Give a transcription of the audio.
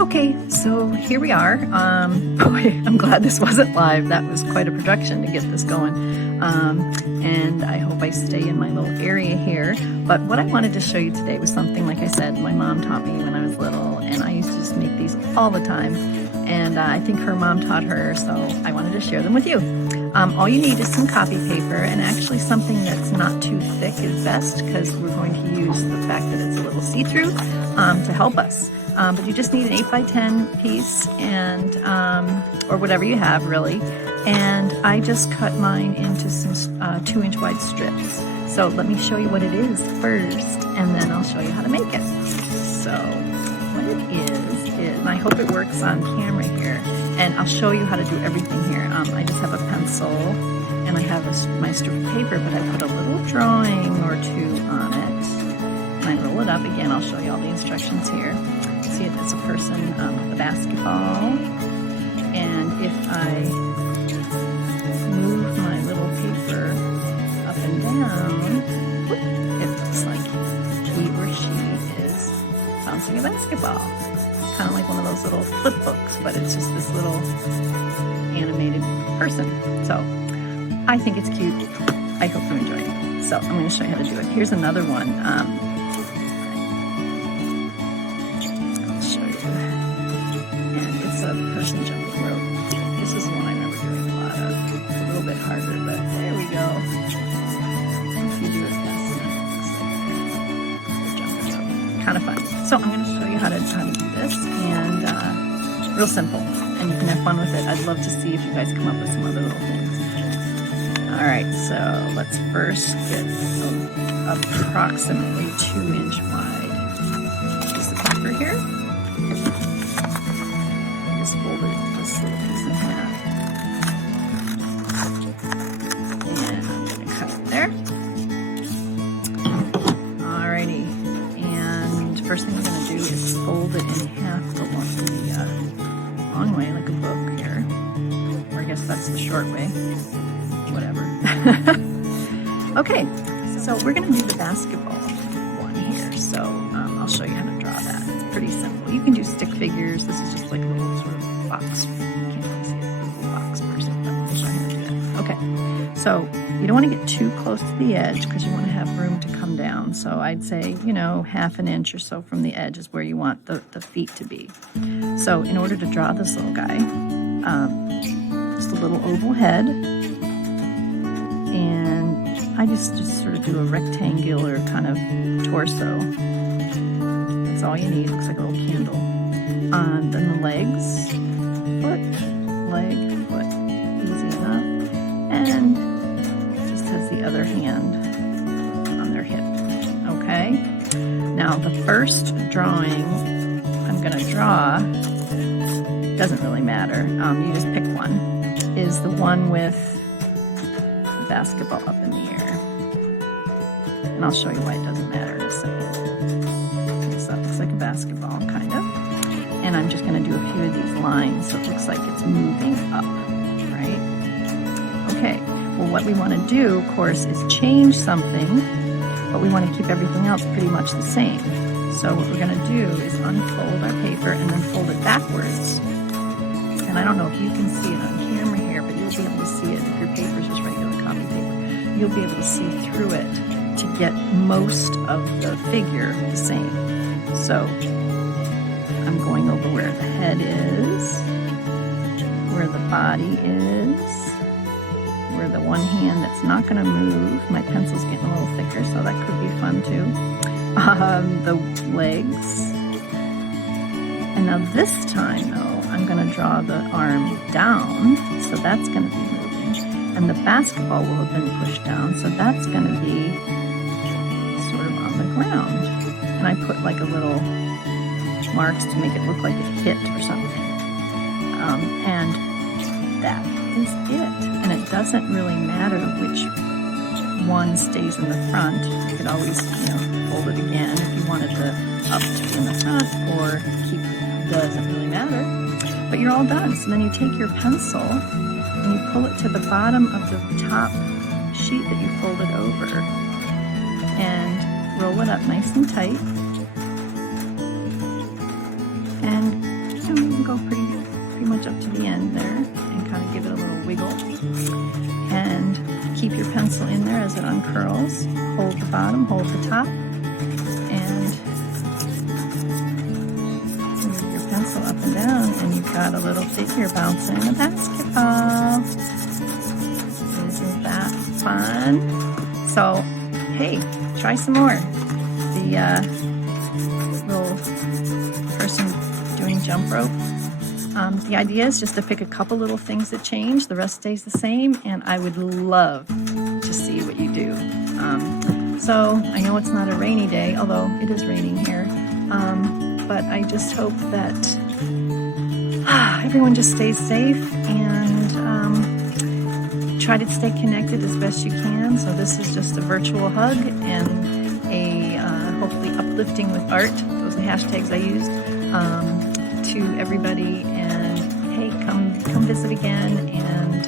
Okay, so here we are. Boy, I'm glad this wasn't live. That was quite a production to get this going. And I hope I stay in my little area here. But what I wanted to show you today was something, like I said, my mom taught me when I was little, and I used to just make these all the time. And I think her mom taught her, so I wanted to share them with you. All you need is some copy paper, and actually something that's not too thick is best, because we're going to use the fact that it's a little see-through to help us. But you just need an 8x10 piece, and or whatever you have, really. And I just cut mine into some 2-inch wide strips. So let me show you what it is first, and then I'll show you how to make it. So what it is, and I hope it works on camera here, and I'll show you how to do everything here. I just have a pencil, and I have my strip of paper, but I put a little drawing or two on it. And I roll it up. Again, I'll show you all the instructions here. See it as a person with a basketball, and if I move my little paper up and down, it looks like he or she is bouncing a basketball. Kind of like one of those little flip books, but it's just this little animated person. So I think it's cute. I hope you enjoy it. So I'm going to show you how to do it. Here's another one. I'll show you. And it's a person jumping rope. This is one I remember doing a lot of. It's a little bit harder, but there we go. If you do it fast enough, it looks like they're kind of fun. So I'm going to show you how to do this, and real simple, and you can have fun with it. I'd love to see if you guys come up with some other little things. All right, so let's first get approximately 2-inch wide piece of paper here. Just fold it this little piece in half, and I'm going to cut it there. Alrighty, and first thing we're going to do is fold it in half the long way, like a book here, or I guess that's the short way. Whatever. Okay, so we're going to do the basketball one here. So I'll show you how to draw that. It's pretty simple. You can do stick figures. This is just like a little sort of box. You can't really see it, a little box person, but I'll show you how to do that. Okay, so you don't want to get too close to the edge because you want to have room to come down. So I'd say, you know, 1/2 inch or so from the edge is where you want the feet to be. So in order to draw this little guy, just a little oval head. And I just sort of do a rectangular kind of torso. That's all you need. Looks like a little candle. Then the legs, foot, leg, foot, easy enough. And just has the other hand on their hip. Okay. Now the first drawing I'm going to draw, doesn't really matter. You just pick one. Is the one with basketball up in the air, and I'll show you why it doesn't matter in a second. So it looks like a basketball, kind of, and I'm just going to do a few of these lines so it looks like it's moving up, right? Okay, well what we want to do, of course, is change something, but we want to keep everything else pretty much the same. So what we're going to do is unfold our paper and then fold it backwards. And I don't know if you can see it on camera here, but you'll be able to see it if your paper's just regular copy paper. You'll be able to see through it to get most of the figure the same. So I'm going over where the head is, where the body is, where the one hand that's not going to move. My pencil's getting a little thicker, so that could be fun too. The legs. And now this time, though, I'm going to draw the arm down, so that's going to be moving. And the basketball will have been pushed down, so that's going to be sort of on the ground. And I put like a little marks to make it look like it hit or something. And that is it. And it doesn't really matter which one stays in the front. You could always, fold it again if you wanted the up to be in the front, or keep it. Doesn't really matter. But you're all done. So then you take your pencil and you pull it to the bottom of the top sheet that you folded over, pull it up nice and tight. And you can go pretty much up to the end there and kind of give it a little wiggle. And keep your pencil in there as it uncurls. Hold the bottom, hold the top, and move your pencil up and down, and you've got a little figure bouncing in a basketball. Isn't that fun? So, hey, try some more. The little person doing jump rope. The idea is just to pick a couple little things that change. The rest stays the same, and I would love to see what you do. So I know it's not a rainy day, although it is raining here, but I just hope that everyone just stays safe and try to stay connected as best you can. So this is just a virtual hug and a hopefully uplifting with art. Those are the hashtags I used to everybody. And hey, come visit again and